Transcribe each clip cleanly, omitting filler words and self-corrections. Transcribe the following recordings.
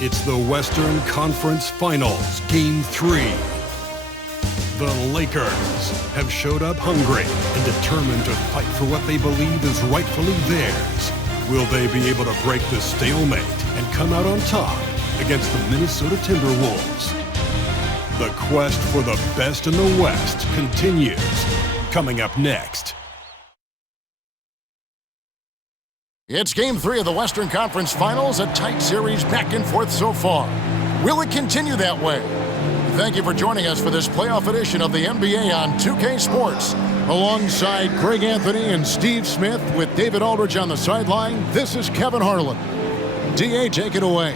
It's the Western Conference Finals, Game 3. The Lakers have showed up hungry and determined to fight for what they believe is rightfully theirs. Will they be able to break the stalemate and come out on top against the Minnesota Timberwolves? The quest for the best in the West continues. Coming up next. It's Game 3 of the Western Conference Finals, a tight series back and forth so far. Will it continue that way? Thank you for joining us for this playoff edition of the NBA on 2K Sports. Alongside Greg Anthony and Steve Smith with David Aldridge on the sideline, this is Kevin Harlan. DA, take it away.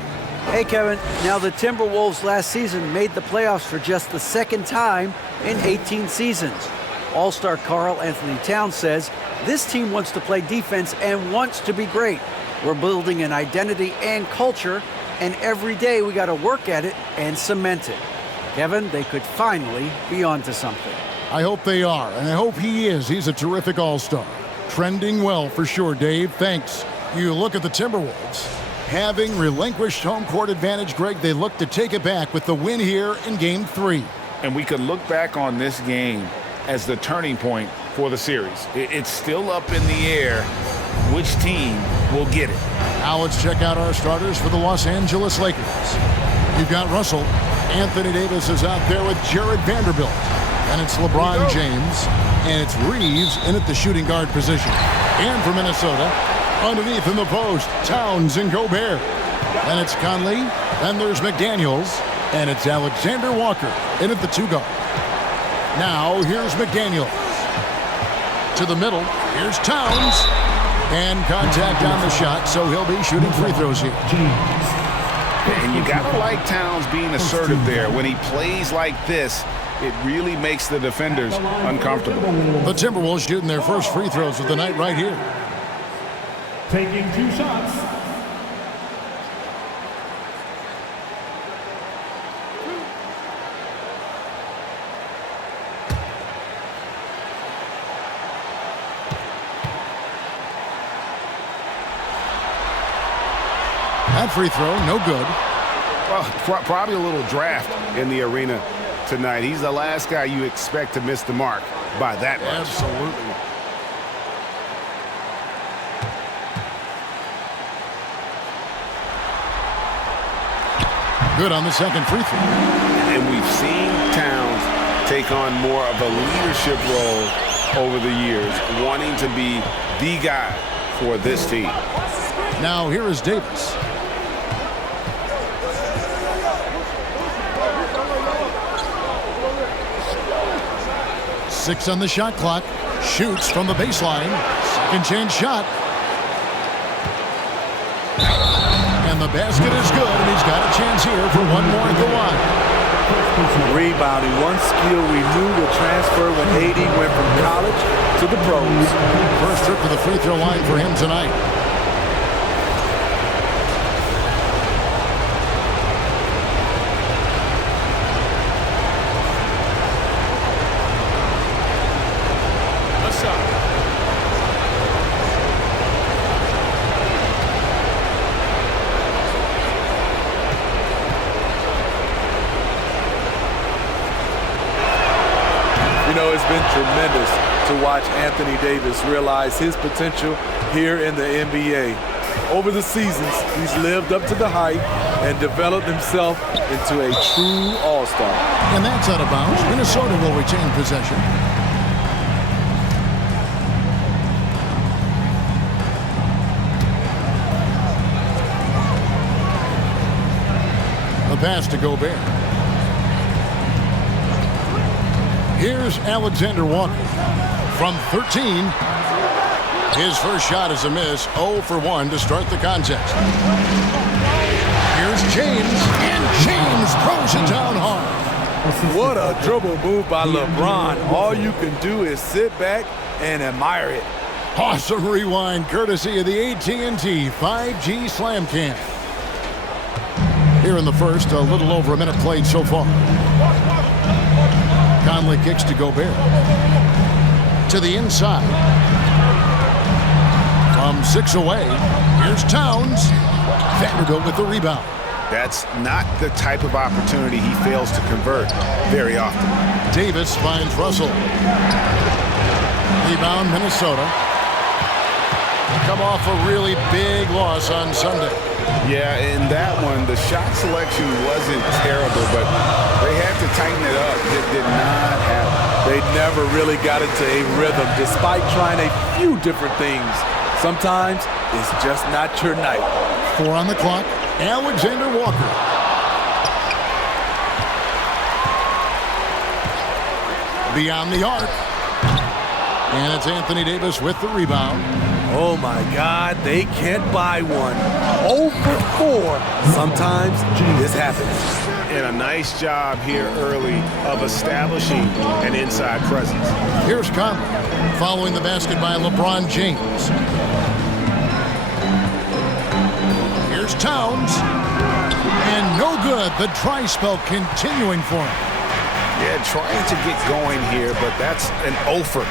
Hey, Kevin. Now, the Timberwolves last season made the playoffs for just the second time in 18 seasons. All-star Karl Anthony Towns says this team wants to play defense and wants to be great. We're building an identity and culture, and every day we got to work at it and cement it. Kevin, they could finally be onto something. I hope they are, and I hope he is. He's a terrific all-star. Trending well for sure, Dave. Thanks. You look at the Timberwolves. Having relinquished home court advantage, Greg, they look to take it back with the win here in Game 3. And we could look back on this game as the turning point for the series. It's still up in the air which team will get it. Now let's check out our starters for the Los Angeles Lakers. You've got Russell. Anthony Davis is out there with Jared Vanderbilt. And it's LeBron James. And it's Reeves in at the shooting guard position. And for Minnesota, underneath in the post, Towns and Gobert. And it's Conley. Then there's McDaniels. And it's Alexander Walker in at the 2 guard. Now here's McDaniels. To the middle, here's Towns. And contact on the shot, so he'll be shooting free throws here. And you gotta like Towns being assertive there. When he plays like this, it really makes the defenders uncomfortable. The Timberwolves shooting their first free throws of the night right here. Taking 2 shots. That free throw, no good. Well, probably a little draft in the arena tonight. He's the last guy you expect to miss the mark by that much. Absolutely. Good on the second free throw. And we've seen Towns take on more of a leadership role over the years, wanting to be the guy for this team. Now here is Davis. Six on the shot clock. Shoots from the baseline. Second chance shot. And the basket is good, and he's got a chance here for one more at the line. Rebounding, one skill we knew would transfer when AD went from college to the pros. First trip to the free throw line for him tonight. You know, it's been tremendous to watch Anthony Davis realize his potential here in the NBA. Over the seasons, he's lived up to the hype and developed himself into a true all-star. And that's out of bounds. Minnesota will retain possession. The pass to Gobert. Here's Alexander Walker from 13. His first shot is a miss, 0 for 1 to start the contest. Here's James, and James throws it down hard. What a dribble move by LeBron. All you can do is sit back and admire it. Awesome rewind courtesy of the AT&T 5G Slam Cam. Here in the first, a little over a minute played so far. Conley kicks to Gobert. To the inside. From 6 away, here's Towns. Vanderbilt with the rebound. That's not the type of opportunity he fails to convert very often. Davis finds Russell. Rebound, Minnesota. Come off a really big loss on Sunday. Yeah, in that one, the shot selection wasn't terrible, but they had to tighten it up. It did not happen. They never really got into a rhythm, despite trying a few different things. Sometimes it's just not your night. 4 on the clock. Alexander Walker. Beyond the arc. And it's Anthony Davis with the rebound. Oh, my God, they can't buy one. 0 for 4. Sometimes this happens. And a nice job here early of establishing an inside presence. Here's Conley following the basket by LeBron James. Here's Towns. And no good. The dry spell continuing for him. Yeah, trying to get going here, but that's an offer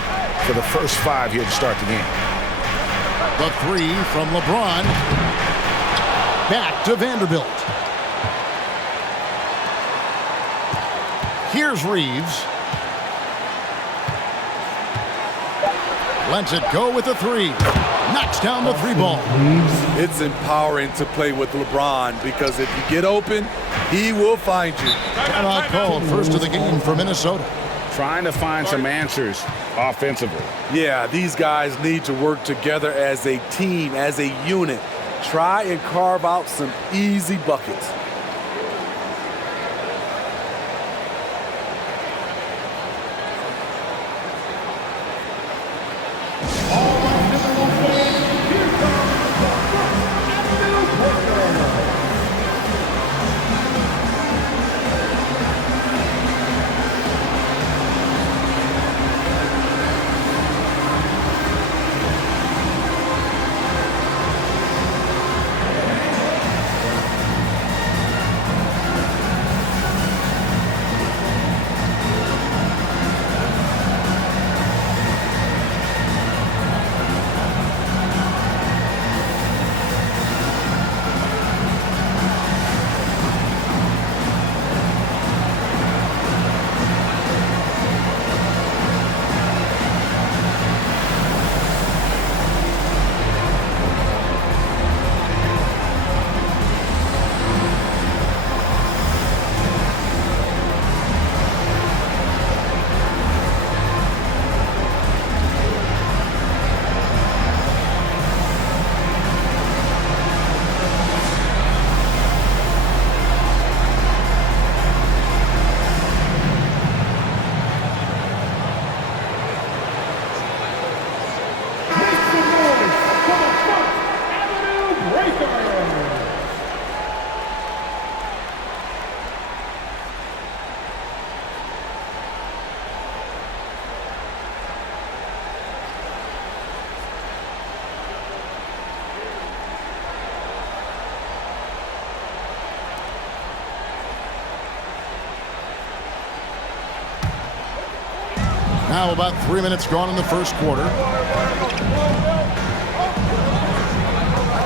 for the first 5 here to start the game. The 3 from LeBron. Back to Vanderbilt. Here's Reeves. Lets it go with the 3. Knocks down the 3 ball. It's empowering to play with LeBron because if you get open, he will find you. Timeout called, first of the game for Minnesota. Trying to find some answers offensively. Yeah, these guys need to work together as a team, as a unit. Try and carve out some easy buckets. Now about 3 minutes gone in the first quarter.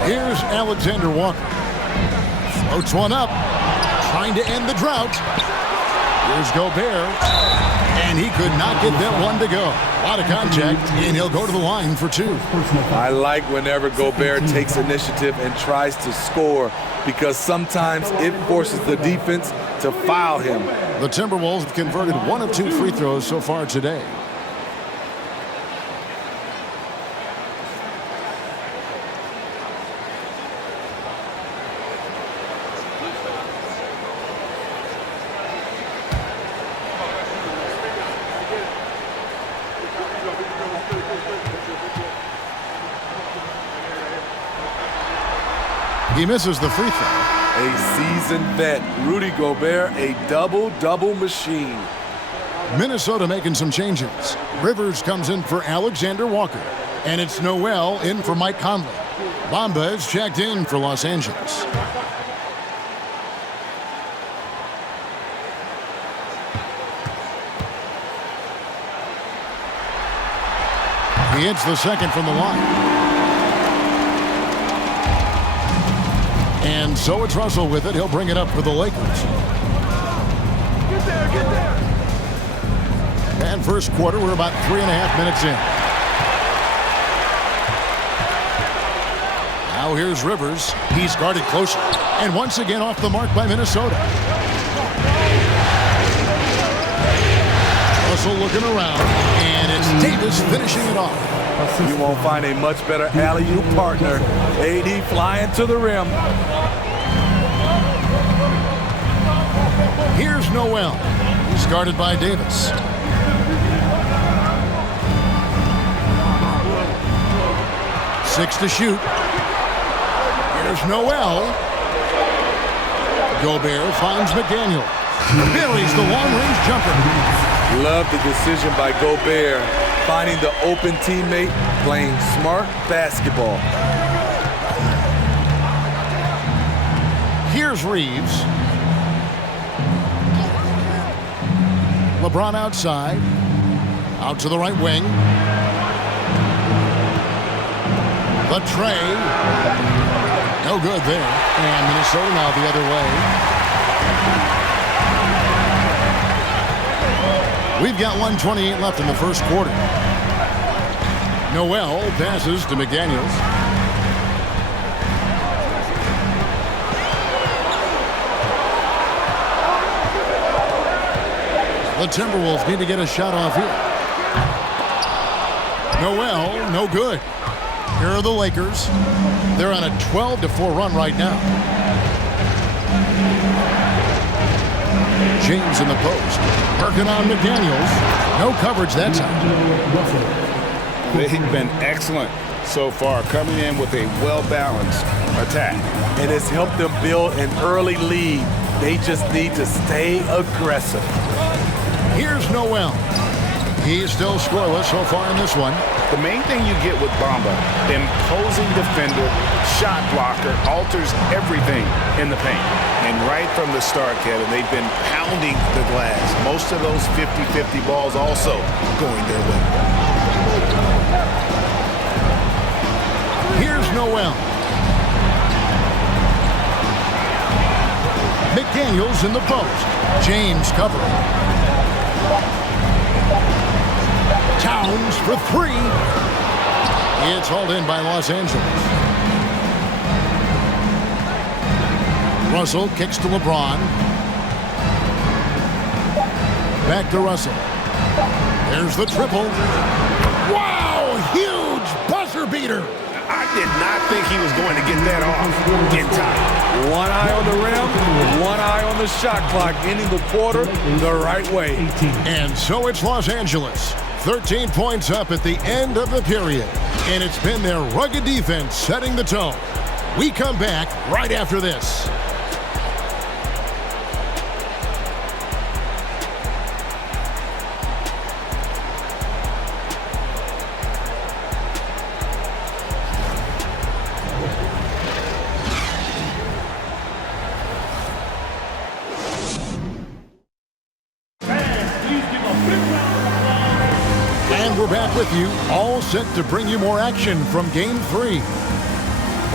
Here's Alexander Walker. Floats one up. Trying to end the drought. Here's Gobert. And he could not get that one to go. A lot of contact, and he'll go to the line for 2. I like whenever Gobert takes initiative and tries to score because sometimes it forces the defense to foul him. The Timberwolves have converted 1 of 2 free throws so far today. He misses the free throw. A seasoned vet, Rudy Gobert, a double-double machine. Minnesota making some changes. Rivers comes in for Alexander Walker. And it's Noel in for Mike Conley. Bamba is checked in for Los Angeles. He hits the second from the line. And so it's Russell with it. He'll bring it up for the Lakers. Get there. And first quarter, we're about 3.5 minutes in. Now here's Rivers. He's guarded closer. And once again off the mark by Minnesota. Russell looking around. And it's Davis finishing it off. You won't find a much better alley-oop partner. AD flying to the rim. Here's Noel. He's guarded by Davis. Six to shoot. Here's Noel. Gobert finds McDaniel. Buries the long-range jumper. Love the decision by Gobert, finding the open teammate, playing smart basketball. Here's Reeves. LeBron outside. Out to the right wing. The tray. No good there. And Minnesota now the other way. We've got 1:28 left in the first quarter. Noel passes to McDaniels. The Timberwolves need to get a shot off here. Noel, no good. Here are the Lakers. They're on a 12-4 run right now. James in the post. Working on McDaniels. No coverage that time. They've been excellent so far, coming in with a well-balanced attack. And it's helped them build an early lead. They just need to stay aggressive. Here's Noel. He's still scoreless so far in this one. The main thing you get with Bamba, imposing defender, shot blocker, alters everything in the paint. And right from the start, Kevin, they've been pounding the glass. Most of those 50-50 balls also going their way. Here's Noel. McDaniels in the post. James covering. Towns for three. It's hauled in by Los Angeles. Russell kicks to LeBron. Back to Russell. There's the triple. Wow! Huge buzzer beater. I did not think he was going to get that off in time. One eye on the rim, one eye on the shot clock, ending the quarter the right way. And so it's Los Angeles. 13 points up at the end of the period. And it's been their rugged defense setting the tone. We come back right after this. We're back with you, all set to bring you more action from Game 3.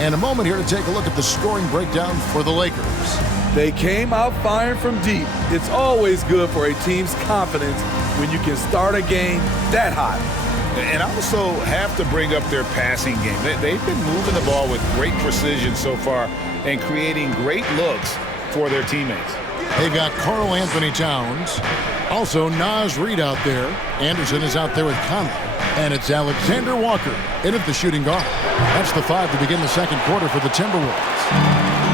And a moment here to take a look at the scoring breakdown for the Lakers. They came out firing from deep. It's always good for a team's confidence when you can start a game that hot. And also have to bring up their passing game. They've been moving the ball with great precision so far and creating great looks for their teammates. They've got Karl Anthony Towns. Also, Naz Reid out there. Anderson is out there with Conley. And it's Alexander Walker in at the shooting guard. That's the 5 to begin the second quarter for the Timberwolves.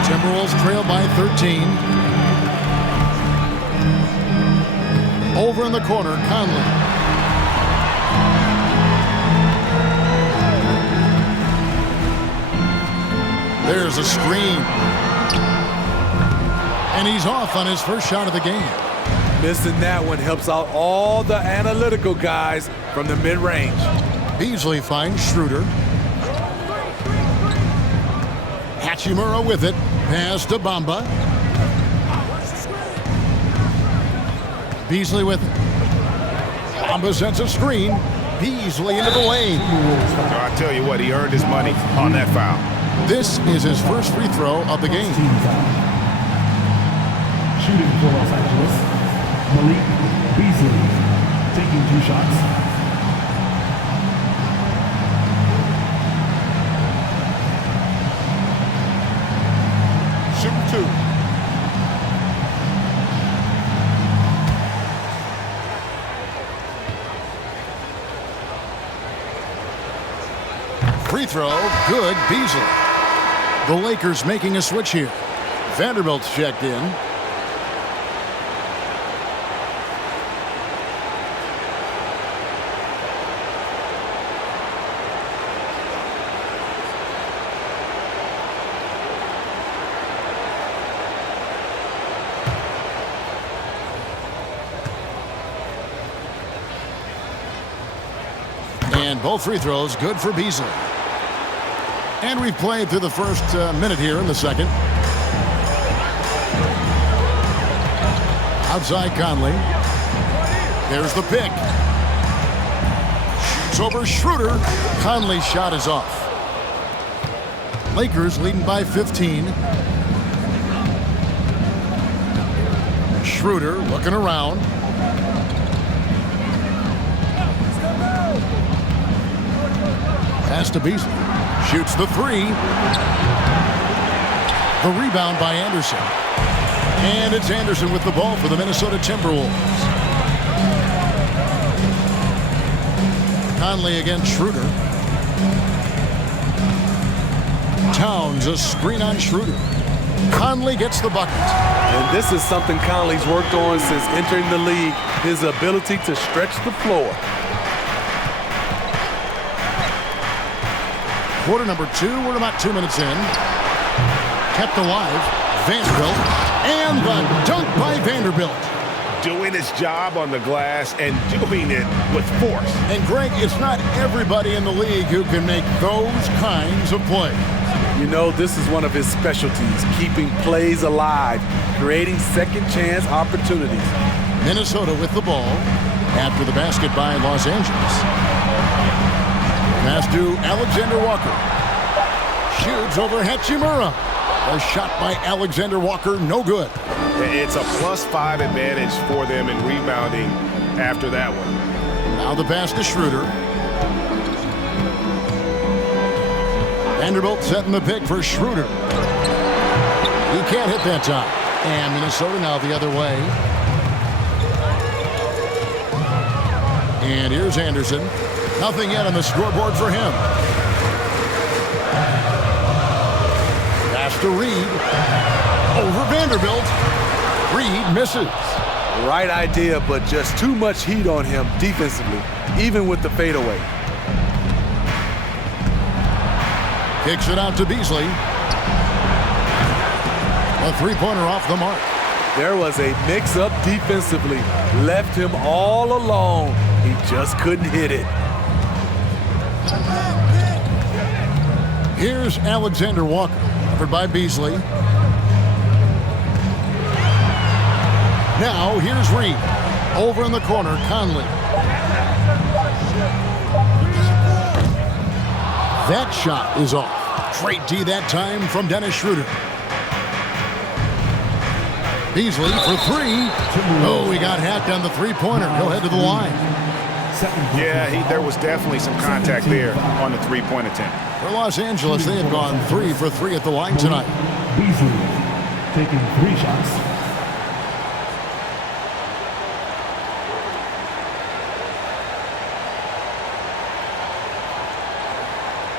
Timberwolves trail by 13. Over in the corner, Conley. There's a screen. And he's off on his first shot of the game. Missing that one helps out all the analytical guys from the mid-range. Beasley finds Schroeder. Hachimura with it. Pass to Bamba. Beasley with it. Bamba sets a screen. Beasley into the lane. So I tell you what, he earned his money on that foul. This is his first free throw of the game. Team foul. Shooting for Los Angeles, Malik Beasley. Taking 2 shots. Shooting 2. Free throw, good, Beasley. The Lakers making a switch here. Vanderbilt's checked in. And both free throws good for Beasley. And we've played through the first minute here in the second. Outside Conley. There's the pick. Shoots over Schroeder. Conley's shot is off. Lakers leading by 15. Schroeder looking around. Pass to Beasley. Shoots the 3. The rebound by Anderson. And it's Anderson with the ball for the Minnesota Timberwolves. Conley against Schroeder. Towns a screen on Schroeder. Conley gets the bucket. And this is something Conley's worked on since entering the league, his ability to stretch the floor. Quarter number 2, we're about 2 minutes in. Kept alive, Vanderbilt, and the dunk by Vanderbilt. Doing his job on the glass and doing it with force. And Greg, it's not everybody in the league who can make those kinds of plays. You know, this is one of his specialties, keeping plays alive, creating second chance opportunities. Minnesota with the ball after the basket by Los Angeles. Pass to Alexander Walker. Shoots over Hachimura. A shot by Alexander Walker, no good. It's a +5 advantage for them in rebounding after that one. Now the pass to Schroeder. Vanderbilt setting the pick for Schroeder. He can't hit that time. And Minnesota now the other way. And here's Anderson. Nothing yet on the scoreboard for him. Pass to Reed. Over Vanderbilt. Reed misses. Right idea, but just too much heat on him defensively, even with the fadeaway. Kicks it out to Beasley. A three-pointer off the mark. There was a mix-up defensively. Left him all alone. He just couldn't hit it. Here's Alexander Walker, covered by Beasley. Now here's Reed. Over in the corner, Conley. That shot is off. Great D that time from Dennis Schroeder. Beasley for 3. Oh, he got hacked on the three-pointer. He'll head to the line. Yeah, there was definitely some contact there on the three-point attempt. For Los Angeles, they have gone 3 for 3 at the line tonight. Beasley taking 3 shots.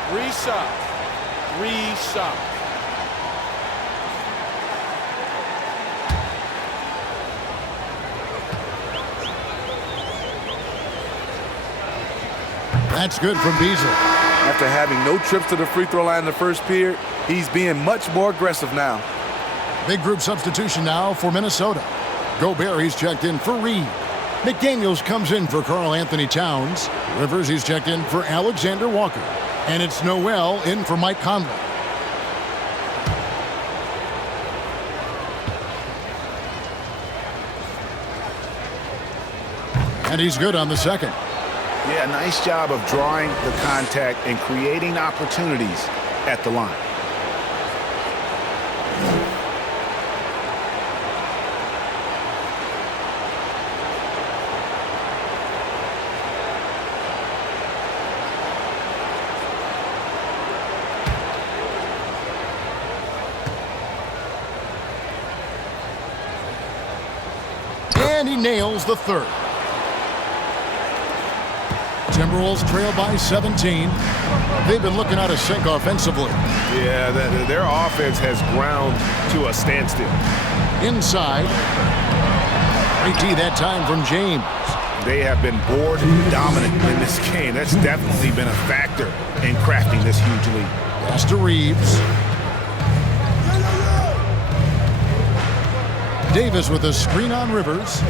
Three shots. That's good from Beasley. After having no trips to the free throw line in the first period, he's being much more aggressive now. Big group substitution now for Minnesota. Gobert, he's checked in for Reed. McDaniels comes in for Karl Anthony Towns. Rivers, he's checked in for Alexander Walker. And it's Noel in for Mike Conley. And he's good on the second. Yeah, nice job of drawing the contact and creating opportunities at the line. And he nails the third. Timberwolves trail by 17. They've been looking out of sync offensively. Yeah, their offense has ground to a standstill. Inside. Great D that time from James. They have been board dominant in this game. That's definitely been a factor in crafting this huge lead. Pass to Reeves. Davis with a screen on Rivers.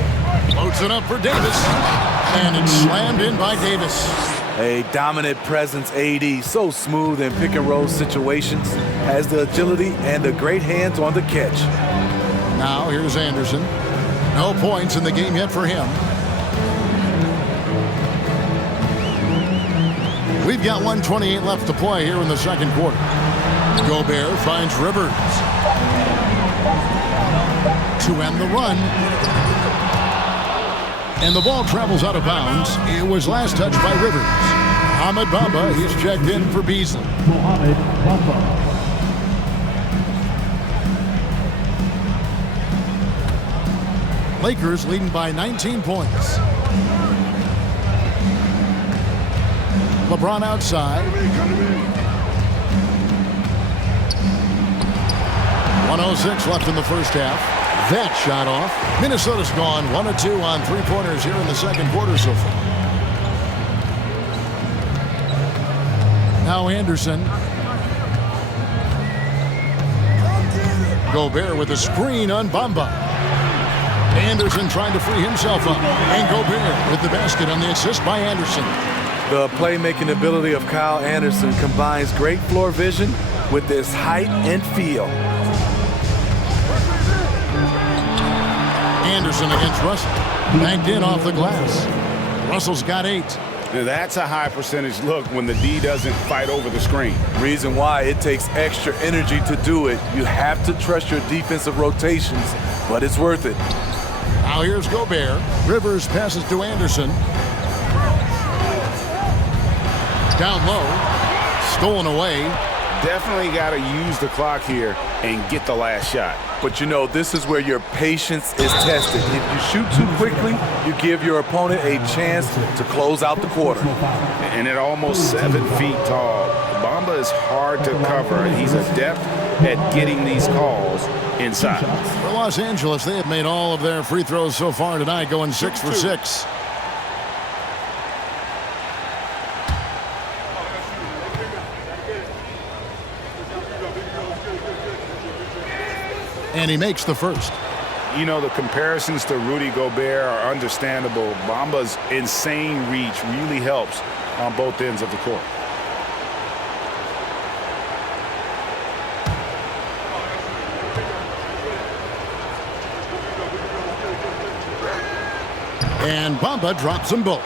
Floats it up for Davis. And it's slammed in by Davis. A dominant presence AD, so smooth in pick and roll situations, has the agility and the great hands on the catch. Now here's Anderson. No points in the game yet for him. We've got 1:28 left to play here in the second quarter. Gobert finds Rivers to end the run. And the ball travels out of bounds. It was last touched by Rivers. Mohamed Bamba, he's checked in for Beasley. Mohamed Bamba. Lakers leading by 19 points. LeBron outside. 1:06 left in the first half. That shot off. Minnesota's gone 1 of 2 on three-pointers here in the second quarter so far. Now Anderson. Gobert with a screen on Bamba. Anderson trying to free himself up. And Gobert with the basket on the assist by Anderson. The playmaking ability of Kyle Anderson combines great floor vision with his height and feel. Anderson against Russell. Banked in off the glass. Russell's got 8. That's a high percentage look when the D doesn't fight over the screen. Reason why it takes extra energy to do it. You have to trust your defensive rotations, but it's worth it. Now here's Gobert. Rivers passes to Anderson. Down low. Stolen away. Definitely got to use the clock here and get the last shot. But you know, this is where your patience is tested. If you shoot too quickly, you give your opponent a chance to close out the quarter. And at almost 7 feet tall, Bamba is hard to cover. He's adept at getting these calls inside. For Los Angeles, they have made all of their free throws so far tonight, going 6 for 6. And he makes the first. You know, the comparisons to Rudy Gobert are understandable. Bamba's insane reach really helps on both ends of the court. And Bamba drops them both.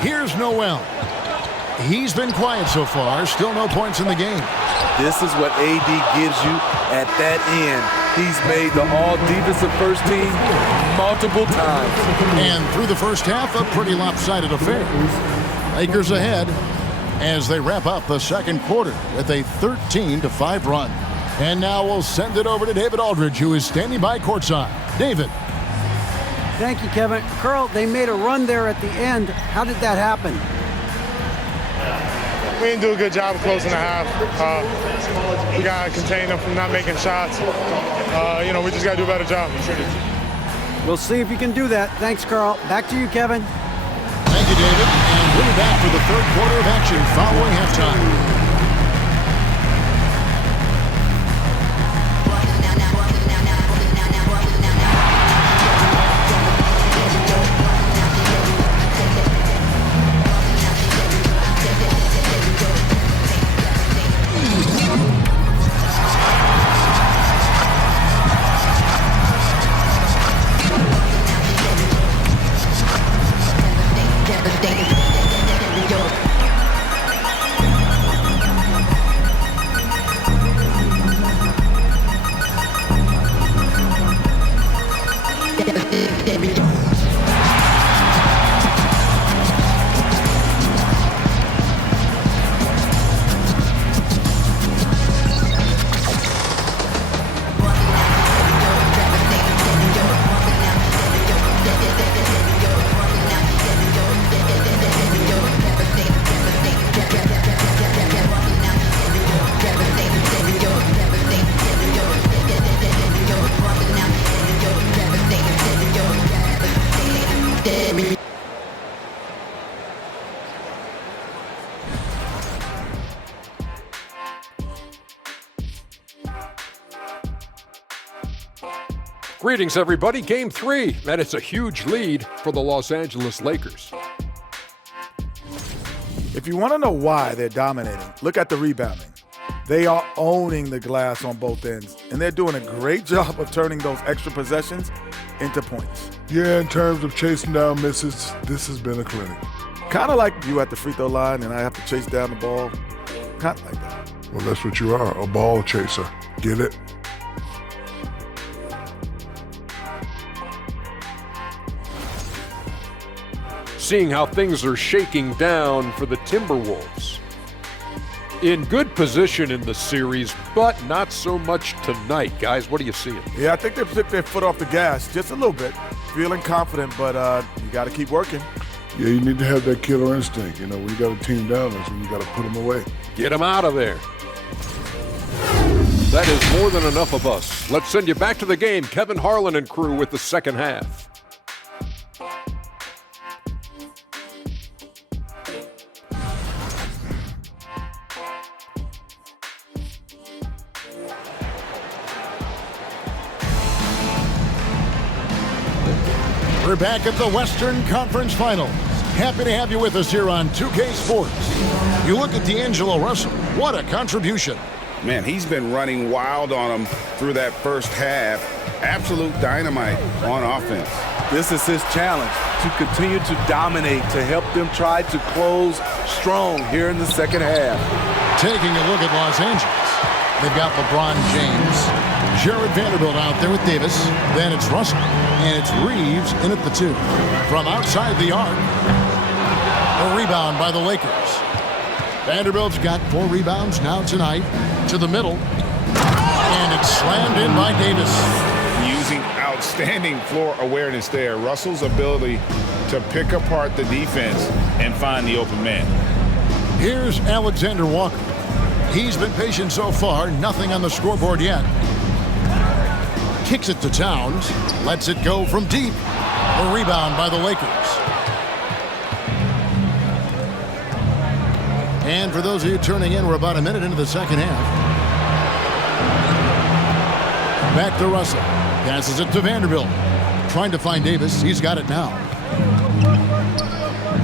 Here's Noel. He's been quiet so far. Still no points in the game. This is what AD gives you at that end. He's made the all-defensive first team multiple times. And through the first half, a pretty lopsided affair. Lakers ahead as they wrap up the second quarter with a 13-5 run. And now we'll send it over to David Aldridge, who is standing by courtside. David. Thank you, Kevin. Carl, they made a run there at the end. How did that happen? We didn't do a good job of closing the half. We got to contain them from not making shots. We just got to do a better job. We'll see if you can do that. Thanks, Carl. Back to you, Kevin. Thank you, David. And we're back for the third quarter of action following halftime. Greetings, everybody. Game 3, and it's a huge lead for the Los Angeles Lakers. If you want to know why they're dominating, look at the rebounding. They are owning the glass on both ends, and they're doing a great job of turning those extra possessions into points. Yeah, in terms of chasing down misses, this has been a clinic. Kind of like you at the free throw line and I have to chase down the ball. Kind of like that. Well, that's what you are, a ball chaser. Get it? Seeing how things are shaking down for the Timberwolves. In good position in the series, but not so much tonight. Guys, what are you seeing? Yeah, I think they've took their foot off the gas just a little bit. Feeling confident, but you got to keep working. Yeah, you need to have that killer instinct. You know, when you got a team down, that's when you got to put them away. Get them out of there. That is more than enough of us. Let's send you back to the game. Kevin Harlan and crew with the second half. We're back at the Western Conference Finals. Happy to have you with us here on 2K Sports. You look at D'Angelo Russell. What a contribution. Man, he's been running wild on them through that first half. Absolute dynamite on offense. This is his challenge, to continue to dominate, to help them try to close strong here in the second half. Taking a look at Los Angeles. They've got LeBron James, Jared Vanderbilt out there with Davis. Then it's Russell, and it's Reeves in at the 2. From outside the arc, a rebound by the Lakers. Vanderbilt's got 4 rebounds now tonight. To the middle, and it's slammed in by Davis. Using outstanding floor awareness there. Russell's ability to pick apart the defense and find the open man. Here's Alexander Walker. He's been patient so far, nothing on the scoreboard yet. Kicks it to Towns, lets it go from deep. A rebound by the Lakers. And for those of you turning in, we're about a minute into the second half. Back to Russell. Passes it to Vanderbilt. Trying to find Davis. He's got it now.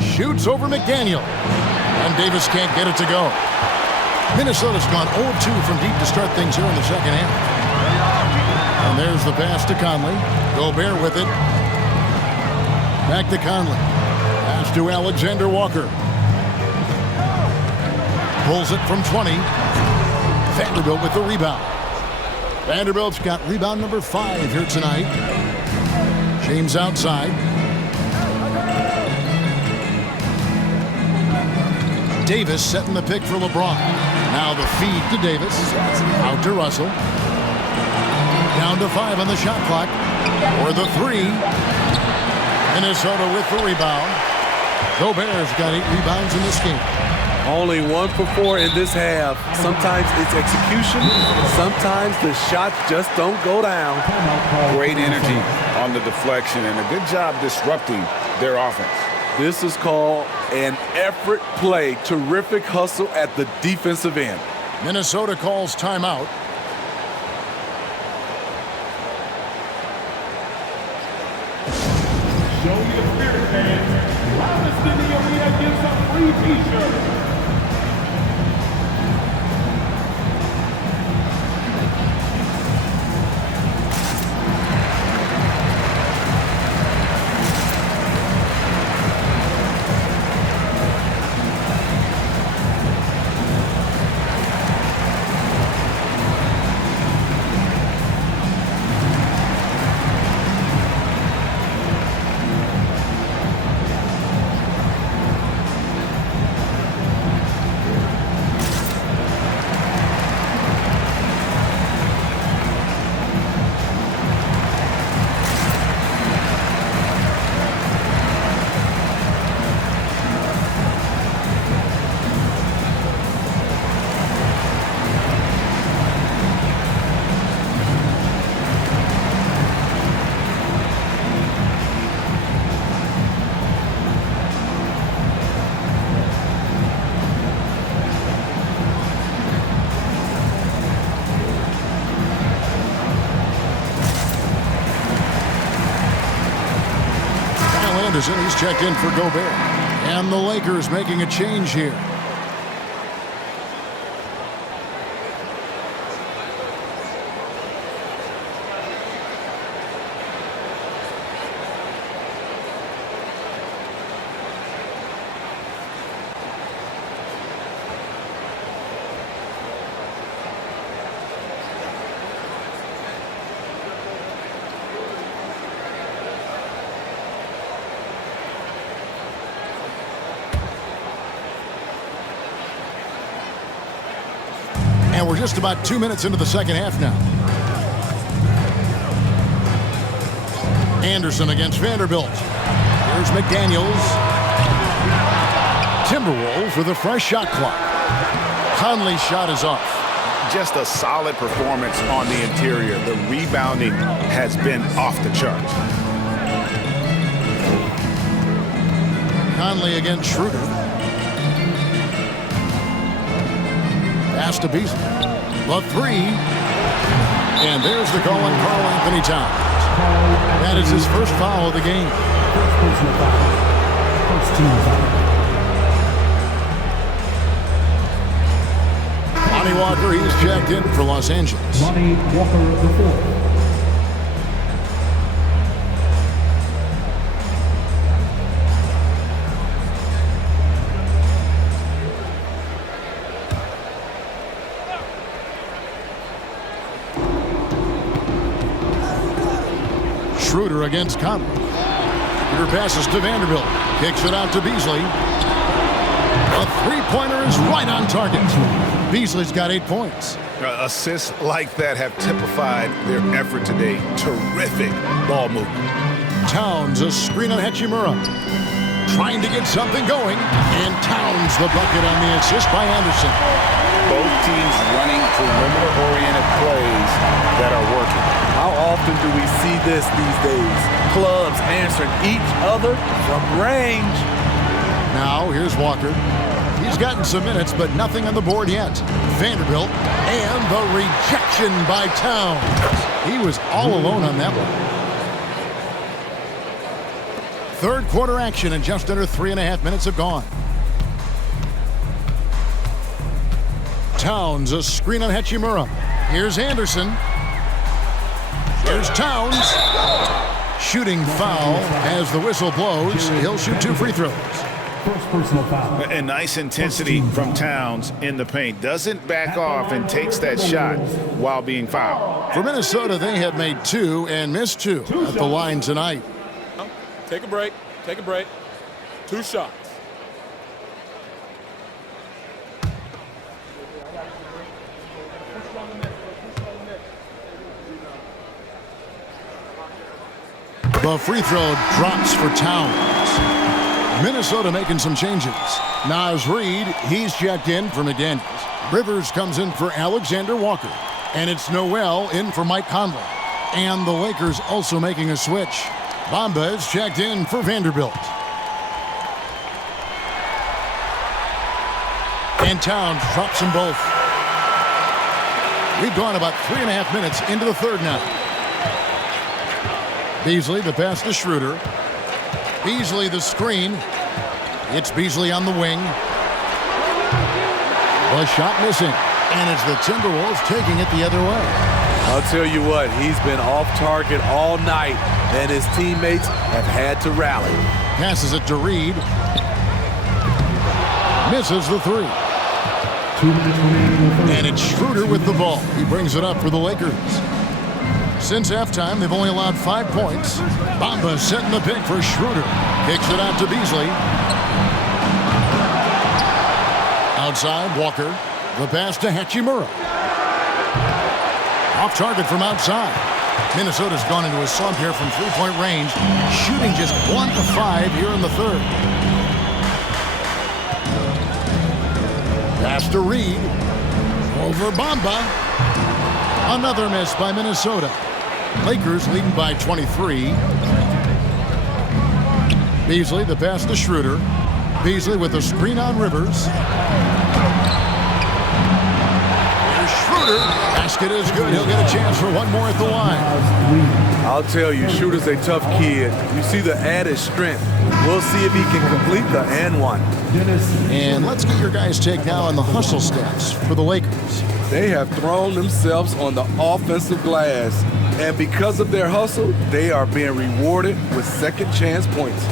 Shoots over McDaniel. And Davis can't get it to go. Minnesota's gone 0-2 from deep to start things here in the second half. And there's the pass to Conley. Gobert with it. Back to Conley. Pass to Alexander Walker. Pulls it from 20. Vanderbilt with the rebound. Vanderbilt's got rebound number 5 here tonight. James outside. Davis setting the pick for LeBron. Now the feed to Davis. Out to Russell. Down to 5 on the shot clock. For the 3. Minnesota with the rebound. Gobert's got 8 rebounds in this game. Only 1 for 4 in this half. Sometimes it's execution. Sometimes the shots just don't go down. Great energy on the deflection and a good job disrupting their offense. This is called an effort play. Terrific hustle at the defensive end. Minnesota calls timeout. Show me the spirit, fans. Loudest in the arena gives a free t-shirt. Anderson, he's checked in for Gobert. And the Lakers making a change here. And we're just about 2 minutes into the second half now. Anderson against Vanderbilt. Here's McDaniels. Timberwolves with a fresh shot clock. Conley's shot is off. Just a solid performance on the interior. The rebounding has been off the charts. Conley against Schroeder. Pass to Beasley. The three. And there's the call on Karl Anthony Towns. That is his first foul of the game. First team foul. Lonnie Walker, he's checked in for Los Angeles. Lonnie Walker, the fourth. Schroeder against Conley. Schroeder passes to Vanderbilt. Kicks it out to Beasley. A three-pointer is right on target. Beasley's got 8 points. Assists like that have typified their effort today. Terrific ball movement. Towns, a screen on Hachimura. Trying to get something going. And Towns the bucket on the assist by Anderson. Both teams running perimeter-oriented plays that are working. How often do we see this these days? Clubs answering each other from range. Now, here's Walker. He's gotten some minutes, but nothing on the board yet. Vanderbilt, and the rejection by Towns. He was all alone on that one. Third quarter action, and just under 3.5 minutes have gone. Towns, a screen on Hachimura. Here's Anderson. Here's Towns. Shooting foul as the whistle blows. He'll shoot 2 free throws. First personal foul. And nice intensity from Towns in the paint. Doesn't back off and takes that shot while being fouled. For Minnesota, they have made 2 and missed 2 at the line tonight. Take a break. Take a break. 2 shots. The free throw drops for Towns. Minnesota making some changes. Naz Reid, he's checked in for McDaniels. Rivers comes in for Alexander Walker. And it's Noel in for Mike Conley. And the Lakers also making a switch. Bamba is checked in for Vanderbilt. And Towns drops them both. We've gone about 3.5 minutes into the third now. Beasley, the pass to Schroeder. Beasley, the screen. It's Beasley on the wing. The shot missing. And it's the Timberwolves taking it the other way. I'll tell you what, he's been off target all night, and his teammates have had to rally. Passes it to Reid. Misses the 3. 2 minutes remaining. And it's Schroeder with the ball. He brings it up for the Lakers. Since halftime, they've only allowed 5 points. Bamba setting the pick for Schroeder. Kicks it out to Beasley. Outside, Walker. The pass to Hachimura. Off target from outside. Minnesota's gone into a slump here from three-point range, shooting just 1 of 5 here in the third. Pass to Reid. Over Bamba. Another miss by Minnesota. Lakers leading by 23. Beasley, the pass to Schroeder. Beasley with a screen on Rivers. Here's Schroeder. Schroeder. Basket is good. He'll get a chance for one more at the line. I'll tell you, Schroeder's a tough kid. You see the added strength. We'll see if he can complete the and one. And let's get your guys' take now on the hustle stats for the Lakers. They have thrown themselves on the offensive glass. And because of their hustle, they are being rewarded with second chance points.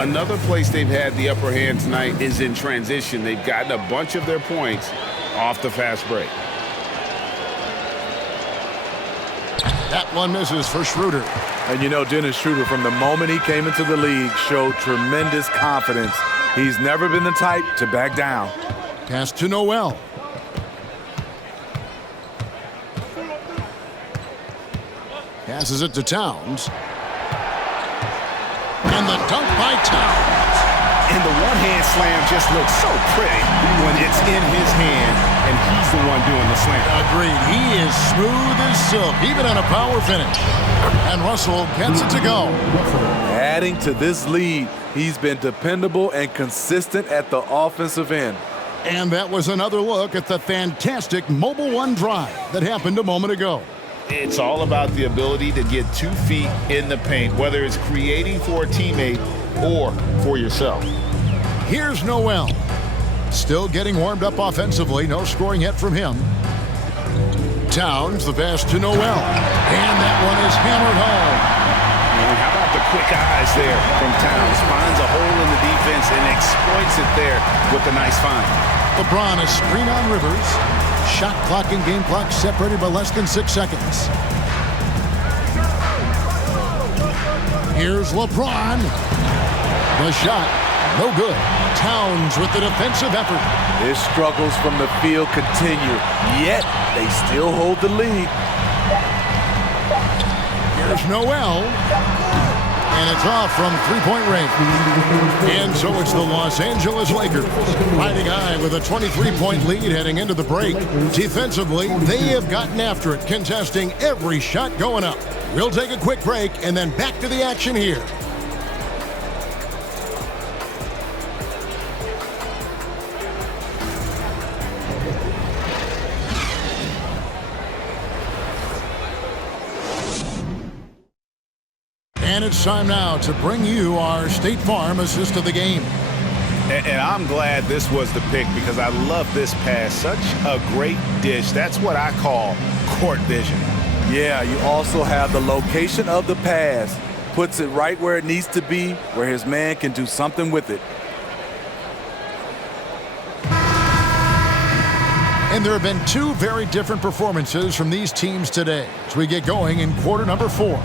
Another place they've had the upper hand tonight is in transition. They've gotten a bunch of their points off the fast break. That one misses for Schroeder. And you know, Dennis Schroeder, from the moment he came into the league, showed tremendous confidence. He's never been the type to back down. Pass to Noel. Passes it to Towns. And the dunk by Towns. And the one-hand slam just looks so pretty when it's in his hand and he's the one doing the slam. Agreed. He is smooth as silk, even on a power finish. And Russell gets it to go. Adding to this lead, he's been dependable and consistent at the offensive end. And that was another look at the fantastic Mobile One drive that happened a moment ago. It's all about the ability to get 2 feet in the paint, whether it's creating for a teammate or for yourself. Here's Noel. Still getting warmed up offensively. No scoring yet from him. Towns, the pass to Noel. And that one is hammered home. And how about the quick eyes there from Towns? Finds a hole in the defense and exploits it there with a nice find. LeBron, a screen on Rivers. Shot clock and game clock separated by less than 6 seconds. Here's LeBron. The shot, no good. Towns with the defensive effort. His struggles from the field continue, yet they still hold the lead. Here's Noel. And it's off from three-point range. And so it's the Los Angeles Lakers riding high with a 23-point lead heading into the break. Defensively, they have gotten after it, contesting every shot going up. We'll take a quick break and then back to the action here. And it's time now to bring you our State Farm assist of the game. And I'm glad this was the pick because I love this pass. Such a great dish. That's what I call court vision. Yeah, you also have the location of the pass. Puts it right where it needs to be, where his man can do something with it. And there have been 2 very different performances from these teams today as we get going in quarter number 4.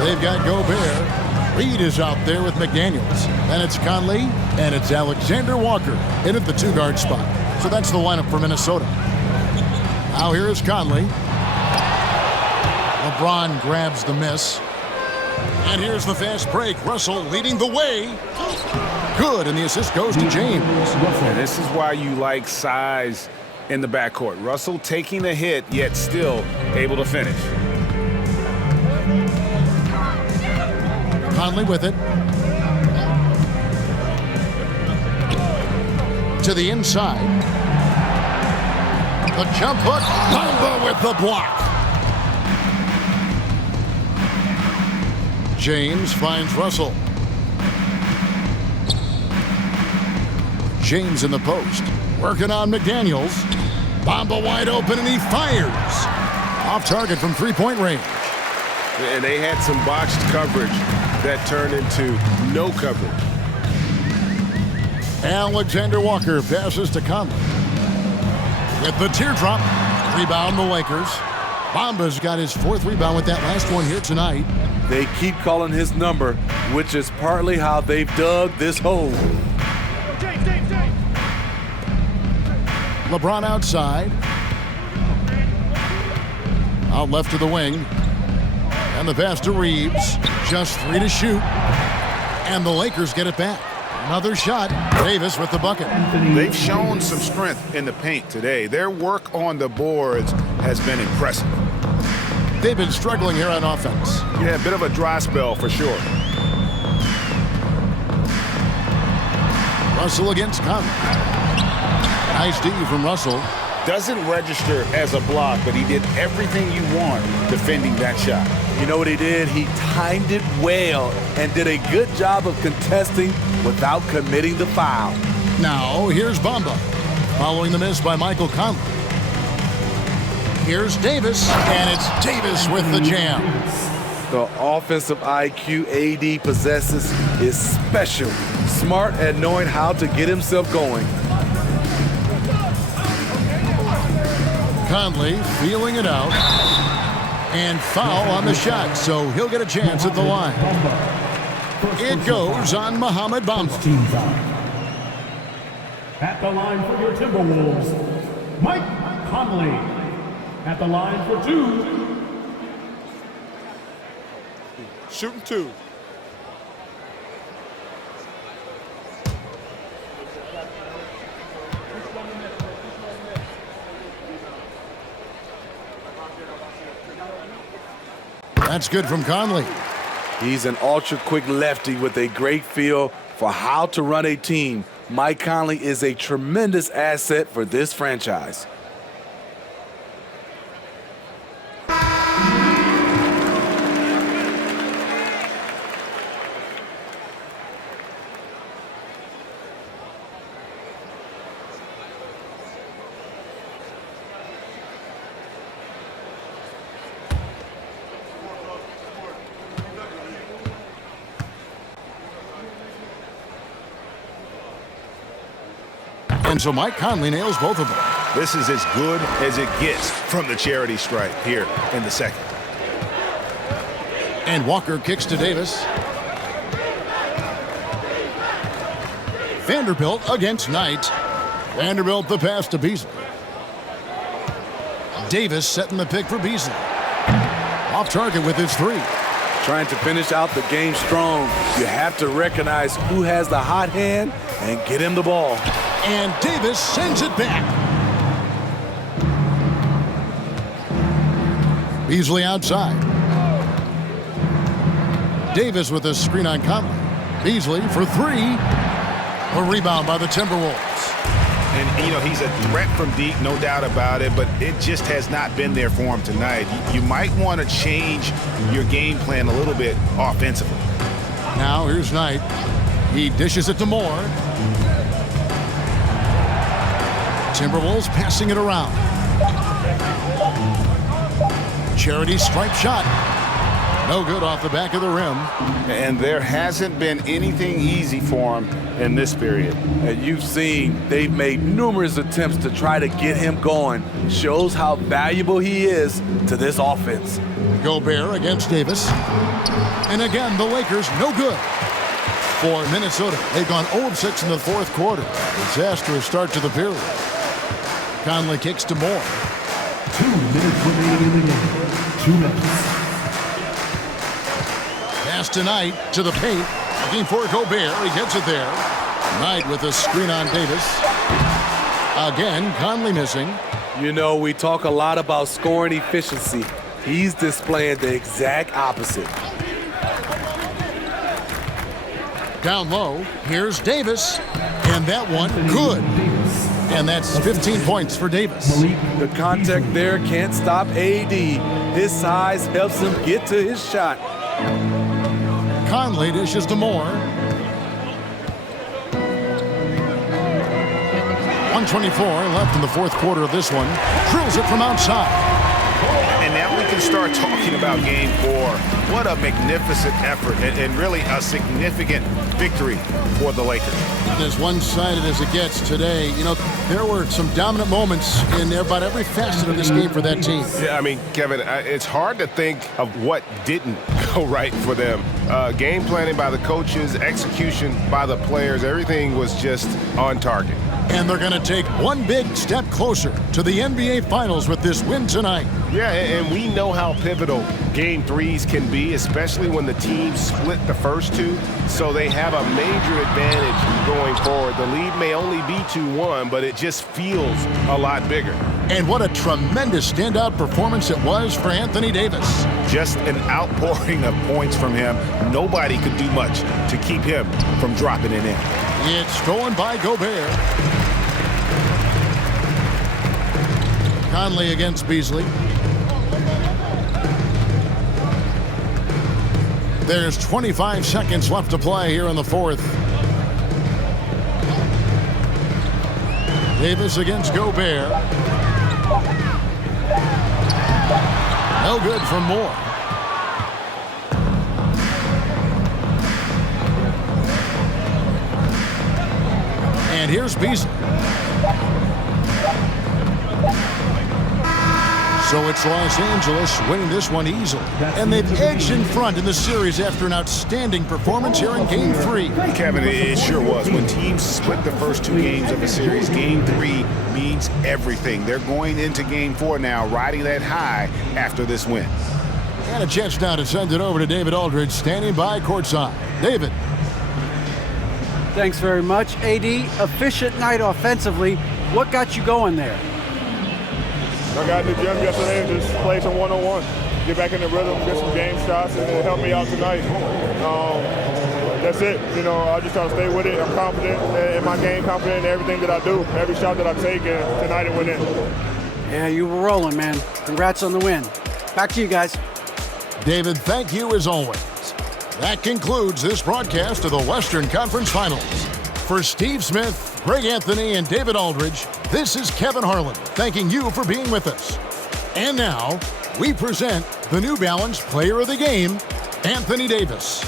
They've got Gobert. Reed is out there with McDaniels. And it's Conley. And it's Alexander Walker in at the 2-guard spot. So that's the lineup for Minnesota. Now here is Conley. LeBron grabs the miss. And here's the fast break. Russell leading the way. Good, and the assist goes to James. And this is why you like size in the backcourt. Russell taking a hit, yet still able to finish. Conley with it. To the inside. The jump hook. Bamba with the block. James finds Russell. James in the post. Working on McDaniels. Bamba wide open, and he fires. Off target from 3-point range. And they had some botched coverage that turned into no coverage. Alexander Walker passes to Conley. With the teardrop, rebound the Lakers. Bamba's got his 4th rebound with that last one here tonight. They keep calling his number, which is partly how they've dug this hole. LeBron outside. Out left to the wing. And the pass to Reeves. Just 3 to shoot. And the Lakers get it back. Another shot. Davis with the bucket. They've shown some strength in the paint today. Their work on the boards has been impressive. They've been struggling here on offense. Yeah, a bit of a dry spell for sure. Russell against Conley. Nice D from Russell. Doesn't register as a block, but he did everything you want defending that shot. You know what he did? He timed it well and did a good job of contesting without committing the foul. Now, here's Bamba, following the miss by Michael Conley. Here's Davis, and it's Davis with the jam. The offensive IQ AD possesses is special. Smart at knowing how to get himself going. Conley feeling it out. And foul on the shot, so he'll get a chance at the line. It goes on Mohamed Bamba. At the line for your Timberwolves, Mike Conley. At the line for 2. Shooting 2. That's good from Conley. He's an ultra-quick lefty with a great feel for how to run a team. Mike Conley is a tremendous asset for this franchise. And so Mike Conley nails both of them. This is as good as it gets from the charity stripe here in the second. And Walker kicks to Davis. Vanderbilt against Knight. Vanderbilt the pass to Beasley. Davis setting the pick for Beasley. Off target with his 3. Trying to finish out the game strong, you have to recognize who has the hot hand and get him the ball. And Davis sends it back. Beasley outside. Davis with a screen on Conley. Beasley for 3. A rebound by the Timberwolves. And, you know, he's a threat from deep, no doubt about it, but it just has not been there for him tonight. You might want to change your game plan a little bit offensively. Now here's Knight. He dishes it to Moore. Timberwolves passing it around. Charity stripe shot. No good off the back of the rim. And there hasn't been anything easy for him in this period. And you've seen they've made numerous attempts to try to get him going. Shows how valuable he is to this offense. Gobert against Davis. And again, the Lakers no good. For Minnesota, they've gone 0 of 6 in the fourth quarter. Disastrous start to the period. Conley kicks to Moore. 2 minutes remaining in the game. 2 minutes. Pass to Knight to the paint. Looking for Gobert. He gets it there. Knight with a screen on Davis. Again, Conley missing. You know, we talk a lot about scoring efficiency. He's displaying the exact opposite. Down low, here's Davis. And that one, good. And that's 15 points for Davis. The contact there can't stop AD. His size helps him get to his shot. Conley dishes to Moore. 124 left in the fourth quarter of this one. Drills it from outside. And now we can start talking about Game 4. What a magnificent effort and really a significant victory for the Lakers. As one-sided as it gets today, you know, there were some dominant moments in about every facet of this game for that team. Yeah, I mean, Kevin, it's hard to think of what didn't go right for them. Game planning by the coaches, execution by the players, everything was just on target. And they're going to take one big step closer to the NBA Finals with this win tonight. Yeah, and we know how pivotal Game 3s can be, especially when the teams split the first 2. So they have a major advantage going forward. The lead may only be 2-1, but it just feels a lot bigger. And what a tremendous standout performance it was for Anthony Davis. Just an outpouring of points from him. Nobody could do much to keep him from dropping it in. It's stolen by Gobert. Conley against Beasley. There's 25 seconds left to play here in the fourth. Davis against Gobert. No good from Moore. And here's Beasley. So it's Los Angeles winning this one easily. And they've edged in front in the series after an outstanding performance here in Game 3. Kevin, it sure was. When teams split the first two games of a series, Game 3 means everything. They're going into Game 4 now, riding that high after this win. And a chance now to send it over to David Aldridge, standing by courtside. David. Thanks very much, AD. Efficient night offensively. What got you going there? I got in the gym yesterday and just played some one-on-one. Get back in the rhythm, get some game shots, and it helped me out tonight. That's it. You know, I just try to stay with it. I'm confident in my game, confident in everything that I do, every shot that I take, and tonight it went in. Yeah, you were rolling, man. Congrats on the win. Back to you guys. David, thank you as always. That concludes this broadcast of the Western Conference Finals. For Steve Smith, Greg Anthony, and David Aldridge, this is Kevin Harlan thanking you for being with us. And now, we present the New Balance Player of the Game, Anthony Davis.